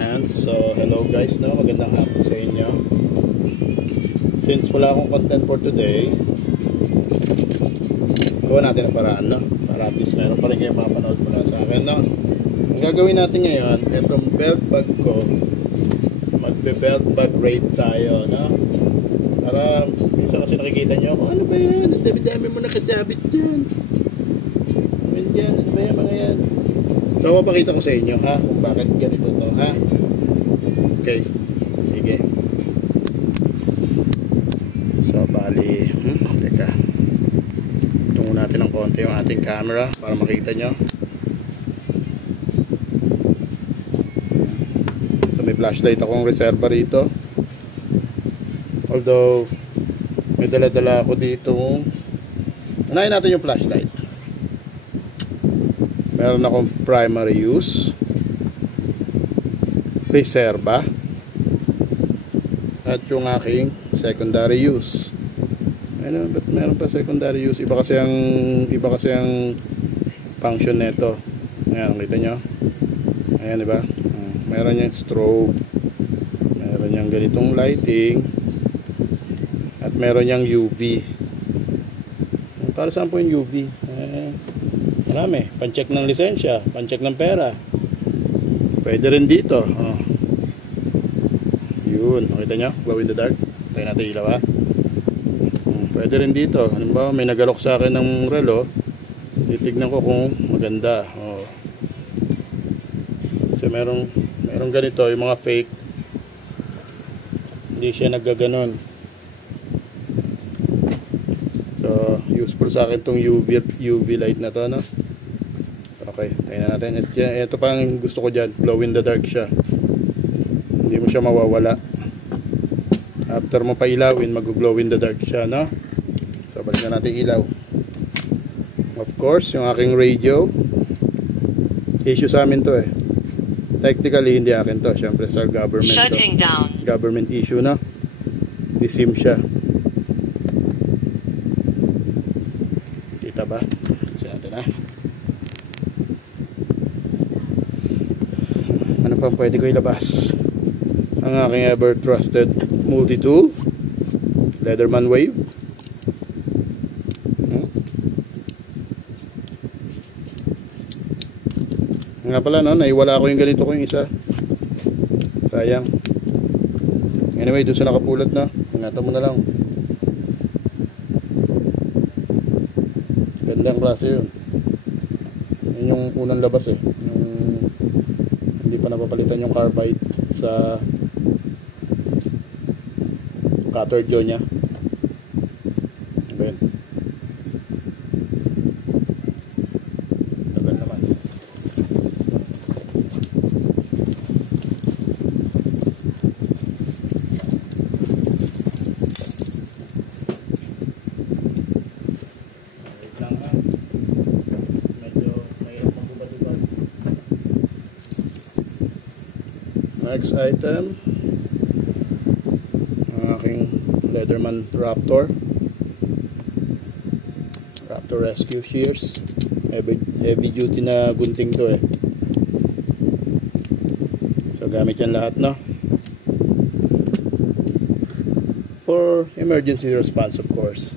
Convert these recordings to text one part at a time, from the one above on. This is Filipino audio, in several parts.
And so, hello guys, no? Magandang hapon sa inyo. Since wala akong content for today, gawa natin ang paraan, no? Para at least meron pa rin kayong mapanood mula sa akin, no? Ang gagawin natin ngayon, itong belt bag ko, magbe-belt bag raid tayo, no? Para minsan kasi nakikita nyo, ano ba yan? Ang dami-dami mo nakasabit dyan. Ano ba yan, mga yan? So, mapakita ko sa inyo, ha? Kung bakit ganito to, ha? Okay. Sige. So, bali, teka. Tungo natin ng konti yung ating camera para makita nyo. So, may flashlight akong reserva rito. Although, may dala-dala ako dito. Unahin natin yung flashlight. Meron akong primary use, reserva, at yung aking secondary use. Ano, ba't meron pa secondary use? Iba kasi ang function nito. Ayan, kita nyo? Ayan, diba? Meron yung strobe, meron yung ganitong lighting, at meron yung UV. Para saan po yung UV? Marami. Pan-check ng lisensya, pan-check ng pera. Pwede rin dito. Oh. Yun. Nakita nyo? Glow in the dark. Tayo natin ilaw, ha? Pwede rin dito. Halimbawa, may nagalok sa akin ng relo. Titignan ko kung maganda. Oh. Kasi merong ganito. Yung mga fake. Hindi siya naggaganon. So, useful sa akin tong UV light na to, no? Okay, tayo na natin. Ito pa ang gusto ko dyan, glow in the dark siya. Hindi mo siya mawawala. After mo pa ilawin, mag-glow in the dark siya, no? So, balik na natin ilaw. Of course, yung aking radio. Issue sa amin to, eh. Technically, hindi akin to. Siyempre, sa government to. Government issue, no? Di-SIM siya. Kita ba? Kasi natin, ha? Ano pang pwede ko ilabas? Ang aking ever trusted multi-tool, Leatherman Wave. Nga pala, no? Naiwala ko yung ganito ko yung isa. Sayang. Anyway, doon sa nakapulot na, ingatan mo na lang. Gandang klase yun. Yun yung unang labas, eh. Hindi pa napapalitan yung carbide sa cutter jaw nya. Ayan. Tagal naman. Wait lang, ha. Medyo mahirap ang bubad-bubad. Next item, ang aking Leatherman Raptor Rescue Shears. Heavy duty na gunting to, eh. So gamit yan lahat, no? For emergency response, of course.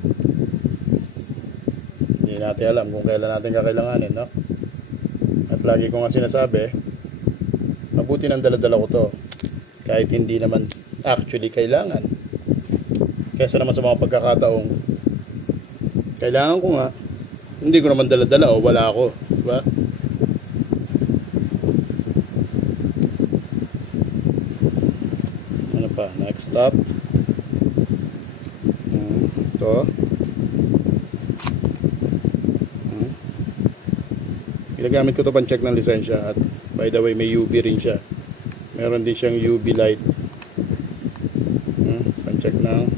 Hindi natin alam kung kailan natin kakailanganin, no? At lagi ko nga sinasabi, mabuti nang dala-dala ko to kahit hindi naman actually kailangan, kesa naman sa mga pagkakataong kailangan ko nga, hindi ko naman dala-dala o wala ako, diba? Ano pa? Next stop, ito. Ginagamit ko to pang check ng lisensya. At by the way, may UV rin siya. Meron din siyang UV light. Pang check ng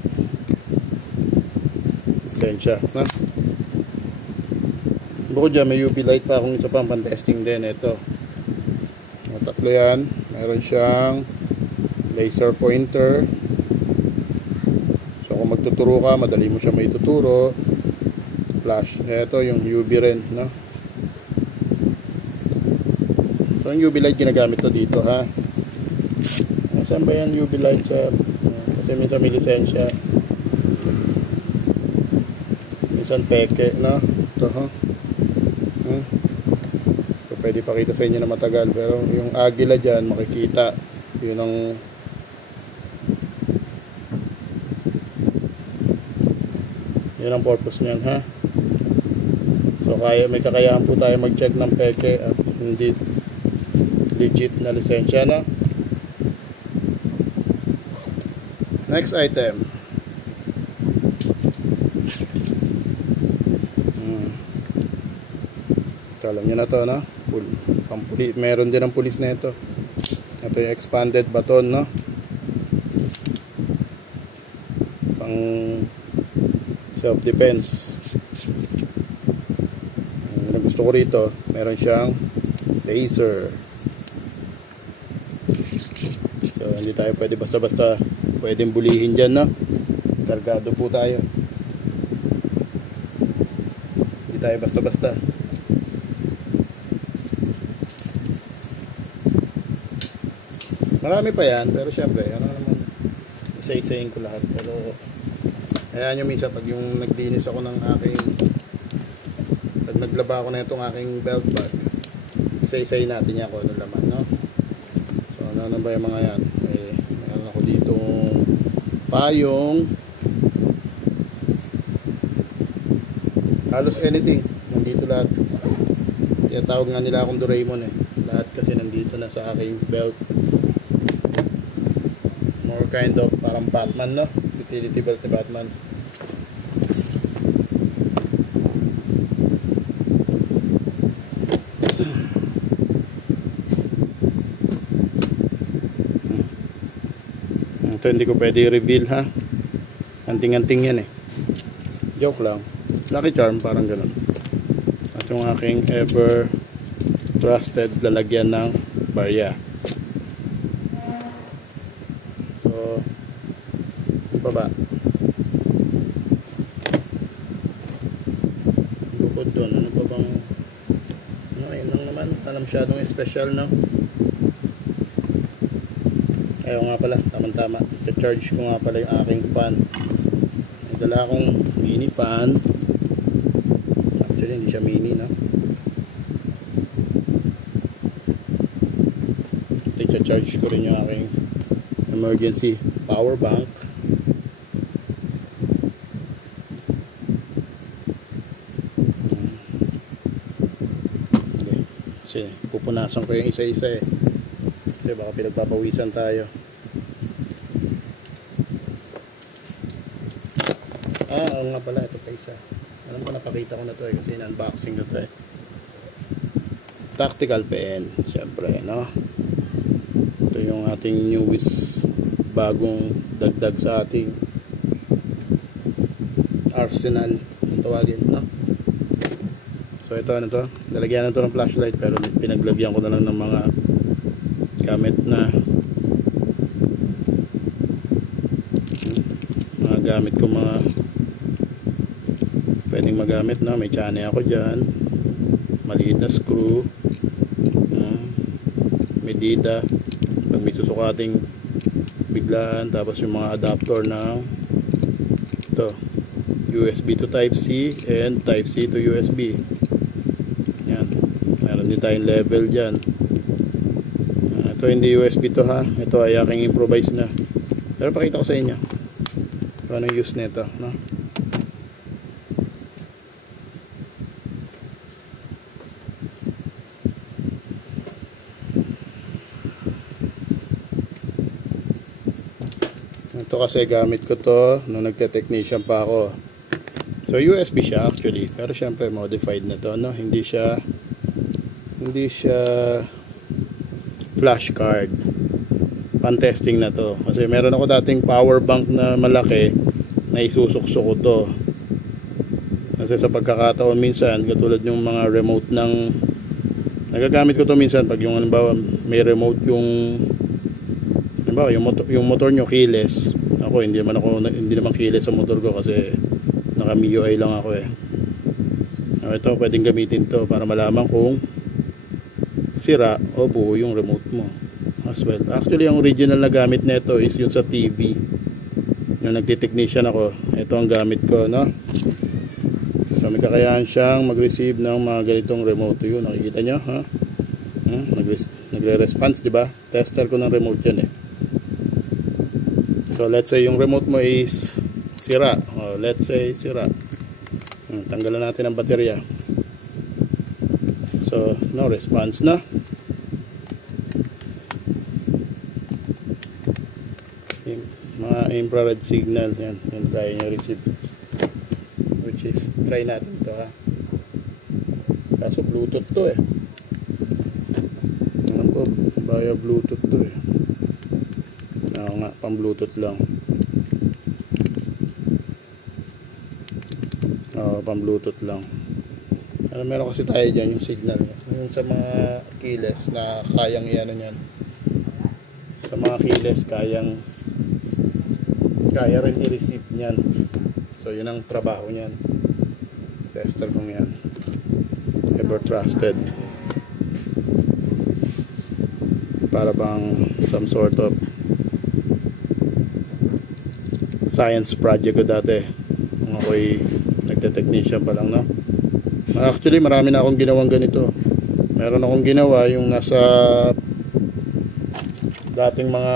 lisensya. Bukod dyan, may UV light pa akong isa pang pan-testing din. Ito. Tatlo yan. Meron siyang laser pointer. So kung magtuturo ka, madali mo siya may tuturo. Flash. Ito yung UV rin, no? So, yung UV light ginagamit to dito, ha. Saan ba yan UV light sa kasi minsan may lisensya, minsan peke, no? Ito, ha? So, pwede pakita sa inyo na matagal, pero yung agila dyan makikita, yun ang purpose niyan, ha? So may kakayahan po tayo mag-check ng peke at hindi legit na lisensya, no? Next item. Alam nyo na to, no? Meron din ang pulis na ito. Ito yung expanded baton, no? Pang self-defense. Ang gusto ko rito, meron siyang taser. So hindi tayo pwede basta-basta pwedeng bulihin dyan, no? Kargado po tayo. Hindi tayo basta-basta. Marami pa yan, pero syempre ano naman, isa-isayin ko lahat. Pero ayan yung minsan pag yung nagdinis ako ng aking, pag naglaba ako na itong aking belt bag, isa-isayin natin yan kung ano laman, no? So ano ba yung mga yan? Meron ako dito payong, halos anything nandito lahat. Kaya tawag nga nila akong Doraemon, lahat kasi nandito na sa aking belt. More kind of parang Batman, no? Utility belt ni Batman. Ito hindi ko pwede i-reveal, ha? Anting-anting yan, joke lang. Lucky charm, parang ganun. At yung aking ever trusted lalagyan ng barya. So ano pa ba? Bukod doon, ano pa bang ayun lang naman, wala masyadong special, no? Ayaw nga pala, tamang-tama, i-charge ko nga pala yung aking fan. May dala akong mini fan. Actually hindi siya mini, no? I-charge ko rin yung aking emergency power bank. Okay. Kasi pupunasan ko yung isa-isa, kasi baka pinagpapawisan tayo. Oo nga pala, ito pa isa. Alam ko napakita ko na to kasi in-unboxing na to Tactical pen, syempre, no? Ito yung ating newest bagong dagdag sa ating arsenal, ang tawagin, no? So ito, ano to? Lalagyan na to ng flashlight, pero pinaglagyan ko na lang ng mga gamit na gamit ko, mga pwedeng magamit, no? May tsane ako dyan, maliit na screw, may dida pag may susukating biglaan, tapos yung mga adapter ng ito, USB to Type-C and Type-C to USB. Yan, meron din tayong level dyan. Ito hindi USB to, ha, ito ay aking improvise na, pero pakita ko sa inyo kung anong use nito, no? Ito kasi gamit ko to nung nagte-technician pa ako. So USB siya actually, pero syempre modified na to, no? Hindi siya flash card. Pan-testing na to. Kasi meron ako dating power bank na malaki na isusukso ko to. Kasi sa pagkakataon minsan, katulad yung mga remote ng nagagamit ko to minsan pag yung halimbawa may remote yung halimbawa yung motor nyo keyless. Ako hindi naman keyless sa motor ko kasi naka MIUI lang ako ito pwedeng gamitin to para malaman kung sira o buo yung remote mo, as well. Actually, ang original na gamit nito is yung sa TV. Yung nagti-technician ako, ito ang gamit ko, no? So may kakayahan siyang mag-receive ng mga ganitong remote. Yun, nakikita nyo, ha? Nagre-response, di ba? Tester ko ng remote yan eh. So let's say yung remote mo is sira. Let's say sira. Tanggalan natin ang baterya. So no response na. Mga infrared signal yan, yung kaya nyo receive, which is try natin to, ha. Kaso Bluetooth to eh. Alam ko via Bluetooth to eh. Oo nga, pang Bluetooth lang. Oo, pang Bluetooth lang. Ano, meron kasi tayo dyan yung signal, yung sa mga keyless na kayang iano nyan. Sa mga keyless kaya rin i-receive nyan. So yun ang trabaho nyan. Tester kong yan. Ever trusted. Para bang some sort of science project ko dati. Nung ako'y nagte-technician pa lang, no? Actually marami na akong ginawang ganito. Meron akong ginawa yung nasa dating mga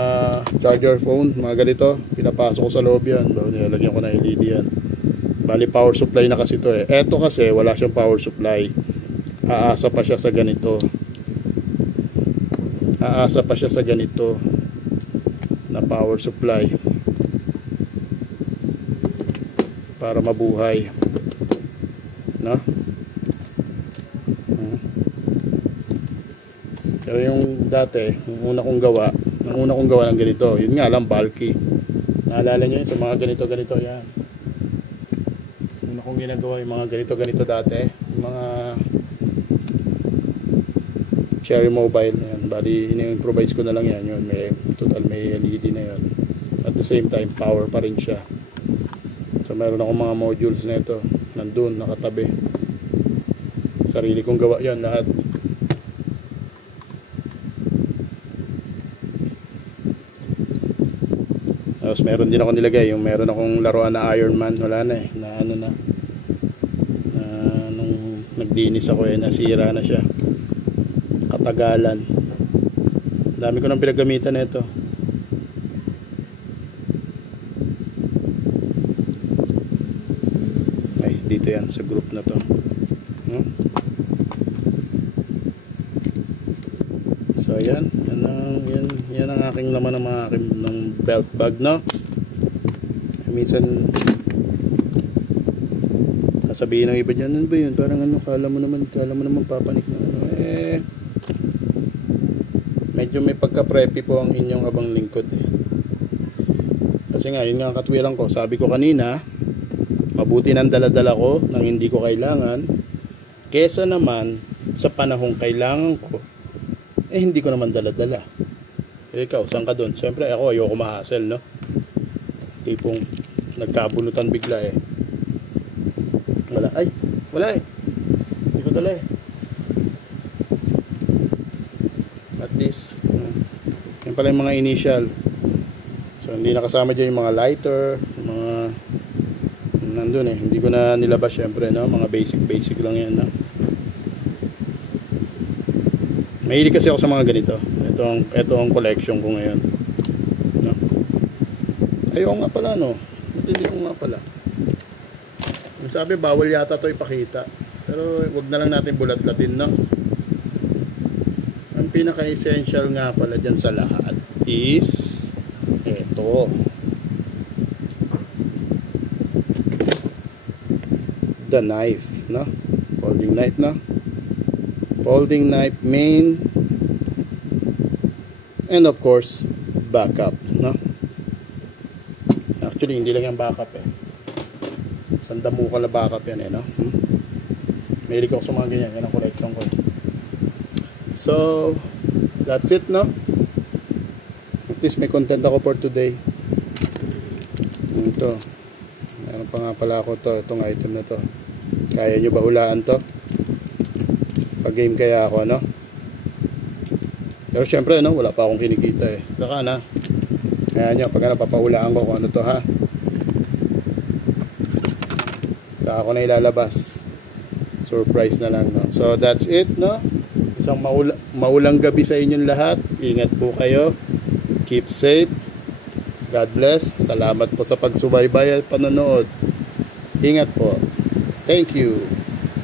charger phone, mga ganito, pinapasok ko sa loob yan, nilalagyan ko na LED yan. Bali power supply na kasi ito eh. Eto kasi wala siyang power supply, aasa pa siya sa ganito, na power supply para mabuhay, no? Pero yung dati, yung una kong gawa ng ganito, yun nga lang, bulky. Naalala nyo yun sa mga ganito yan. Una kong ginagawa yung mga ganito dati, yung mga Cherry Mobile, yan. Bali, ini-improvise ko na lang yan, yun. May LED na yun. At the same time, power pa rin siya. So meron akong mga modules na ito, nandun, nakatabi. Sarili kong gawa yan, lahat. Tapos meron din ako nilagay, yung meron akong laruan na Iron Man, wala na eh, na ano na, nung nagdinis ako eh, nasira na siya, katagalan. Dami ko nang pinagamitan nito. Ay, dito yan, sa group na to. So yan ang aking laman ng mga aking ng belt bag, no? Minsan kasabihin ng iba dyan, ano ba yun? Parang ano, kala mo naman papanik na ano. Medyo may pagka-preppy po ang inyong abang lingkod eh. Kasi nga, yun nga ang katwiran ko. Sabi ko kanina, mabuti nang dala-dala ko nang hindi ko kailangan, kesa naman sa panahong kailangan ko, hindi ko naman dala-dala. Ikaw, saan ka doon? Siyempre ako, ayoko ma-hassle, no? Tipong nagkabunutan bigla eh. Wala eh. Hindi ko dala eh. At least, yan pala yung mga initial. So hindi nakasama dyan yung mga lighter, yung mga nandun eh. Hindi ko na nilabas syempre, no? Mga basic lang yan, no? Mahilig kasi ako sa mga ganito. Ito ang collection ko ngayon, no? Ayaw nga pala, no? Matindi ko nga pala. Sabi bawal yata to ipakita, pero wag na lang natin bulat-latin, no? Ang pinaka-essential nga pala dyan sa lahat is ito, the knife, no? Folding knife, no? Folding knife main, and of course backup, no? Actually hindi lang yung backup eh, sandamukal na backup yan eh, no? Mahilig ako sa mga ganyan, yan ang collection ko. So that's it, no? At least may content ako for today. Ito, meron pa nga pala ako itong item na to. Kaya nyo ba hulaan to? Pag game kaya ako, no? Pero syempre, no, wala pa akong kinikita eh. Saka na. Kaya nyo, pag napapahulaan ko kung ano to ha. Saka ako na ilalabas. Surprise na lang, no. So, that's it, no. Isang maulang gabi sa inyong lahat. Ingat po kayo. Keep safe. God bless. Salamat po sa pagsubaybay at panonood. Ingat po. Thank you.